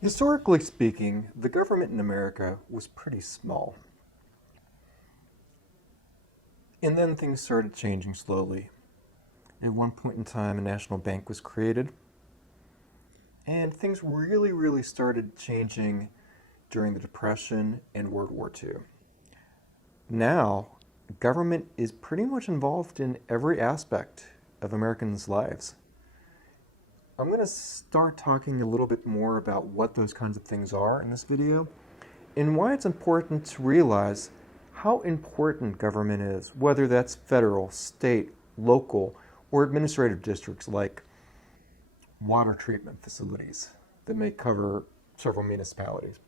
Historically speaking, the government in America was pretty small. And then things started changing slowly. At one point in time, a national bank was created, and things really started changing during the Depression and World War II. Now, government is pretty much involved in every aspect of Americans' lives. I'm going to start talking a little bit more about what those kinds of things are in this video and why it's important to realize how important government is, whether that's federal, state, local, or administrative districts like water treatment facilities that may cover several municipalities.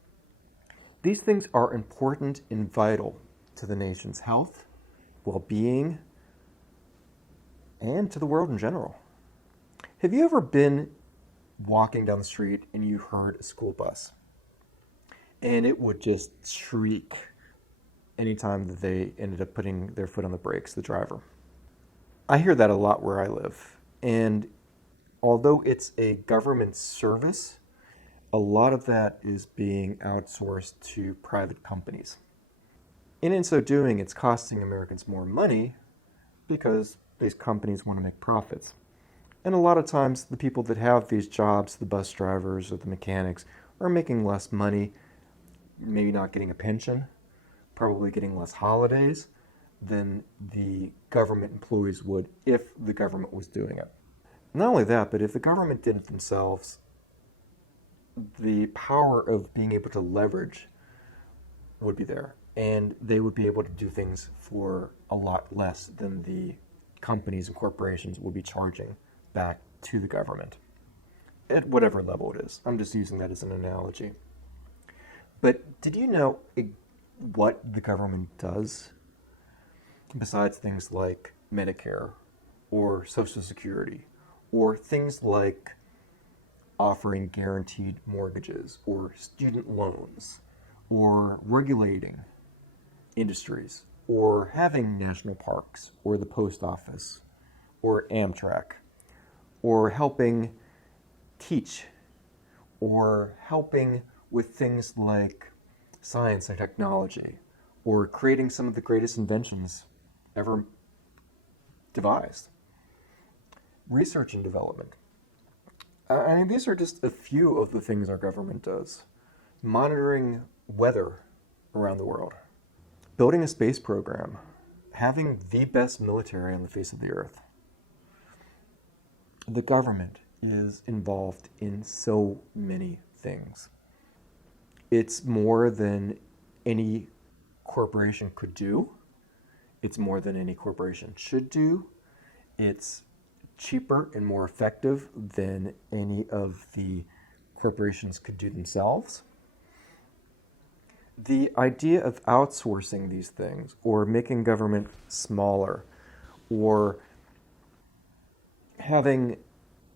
These things are important and vital to the nation's health, well-being, and to the world in general. Have you ever been walking down the street and you heard a school bus? And it would just shriek anytime that they ended up putting their foot on the brakes, the driver. I hear that a lot where I live. And although it's a government service, a lot of that is being outsourced to private companies. And in so doing, it's costing Americans more money because these companies want to make profits. And a lot of times, the people that have these jobs, the bus drivers or the mechanics, are making less money, maybe not getting a pension, probably getting less holidays than the government employees would if the government was doing it. Not only that, but if the government did it themselves, the power of being able to leverage would be there, and they would be able to do things for a lot less than the companies and corporations would be charging back to the government at whatever level it is. I'm just using that as an analogy. But did you know what the government does besides things like Medicare or Social Security or things like offering guaranteed mortgages or student loans or regulating industries or having national parks or the post office or Amtrak or helping teach or helping with things like science and technology or creating some of the greatest inventions ever devised? Research and development. I mean, these are just a few of the things our government does. Monitoring weather around the world, building a space program, having the best military on the face of the earth. The government is involved in so many things. It's more than any corporation could do. It's more than any corporation should do. It's cheaper and more effective than any of the corporations could do themselves. The idea of outsourcing these things or making government smaller or having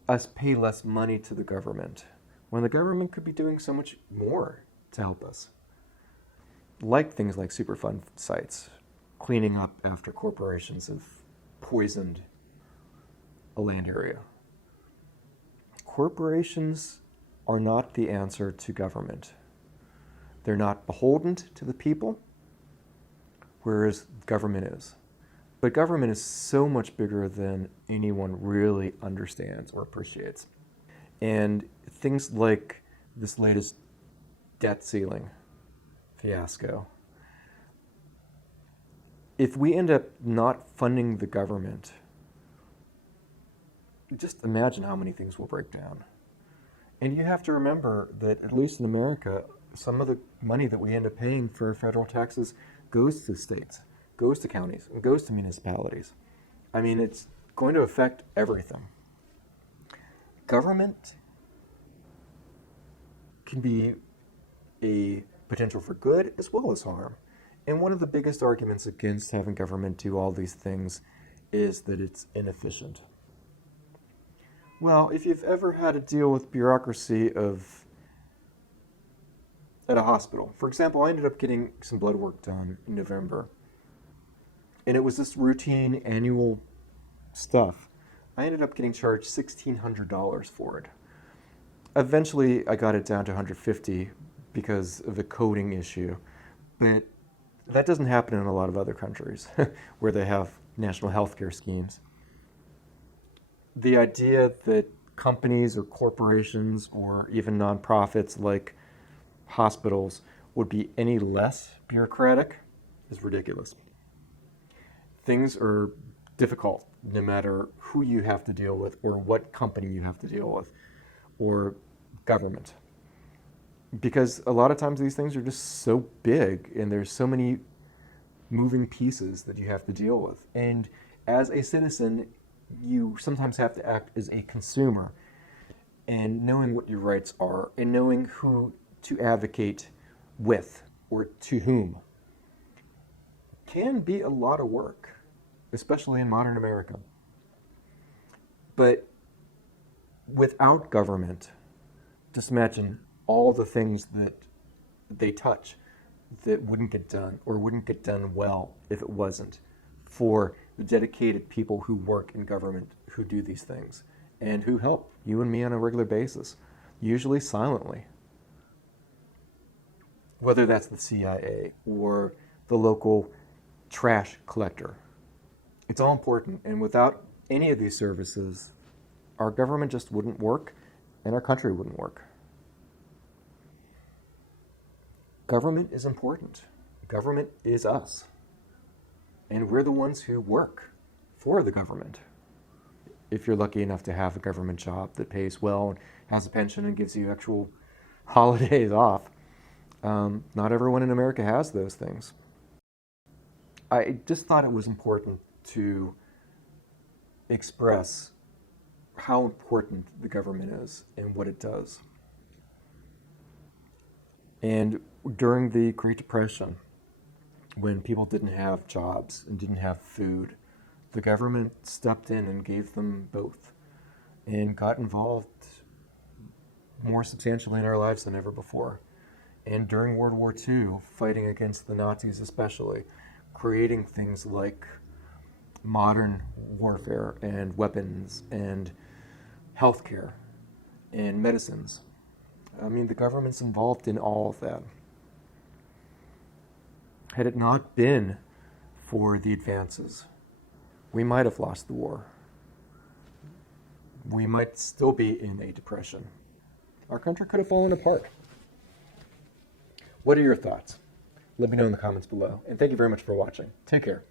us pay less money to the government when the government could be doing so much more to help us. Like things like Superfund sites, cleaning up after corporations have poisoned a land area. Corporations are not the answer to government. They're not beholden to the people, whereas government is. But government is so much bigger than anyone really understands or appreciates. And things like this latest debt ceiling fiasco. If we end up not funding the government, just imagine how many things will break down. And you have to remember that, at least in America, some of the money that we end up paying for federal taxes goes to states, goes to counties, and goes to municipalities. I mean, it's going to affect everything. Government can be a potential for good as well as harm. And one of the biggest arguments against having government do all these things is that it's inefficient. Well, if you've ever had to deal with bureaucracy at a hospital. For example, I ended up getting some blood work done in November. And it was this routine annual stuff. I ended up getting charged $1,600 for it. Eventually, I got it down to 150 because of a coding issue. But that doesn't happen in a lot of other countries where they have national healthcare schemes. The idea that companies or corporations or even nonprofits like hospitals would be any less bureaucratic is ridiculous. Things are difficult no matter who you have to deal with or what company you have to deal with or government. Because a lot of times these things are just so big and there's so many moving pieces that you have to deal with. And as a citizen, you sometimes have to act as a consumer and knowing what your rights are and knowing who to advocate with or to whom can be a lot of work, especially in modern America. But without government, just imagine all the things that they touch that wouldn't get done or wouldn't get done well if it wasn't for the dedicated people who work in government who do these things and who help you and me on a regular basis, usually silently. Whether that's the CIA or the local trash collector. It's all important, and without any of these services, our government just wouldn't work and our country wouldn't work. Government is important. Government is us. And we're the ones who work for the government. If you're lucky enough to have a government job that pays well and has a pension and gives you actual holidays off, not everyone in America has those things. I just thought it was important to express how important the government is and what it does. And during the Great Depression, when people didn't have jobs and didn't have food, the government stepped in and gave them both and got involved more substantially in our lives than ever before. And during World War II, fighting against the Nazis especially, creating things like modern warfare and weapons and healthcare and medicines. I mean, the government's involved in all of that. Had it not been for the advances, we might have lost the war. We might still be in a depression. Our country could have fallen apart. What are your thoughts? Let me know in the comments below. And thank you very much for watching. Take care.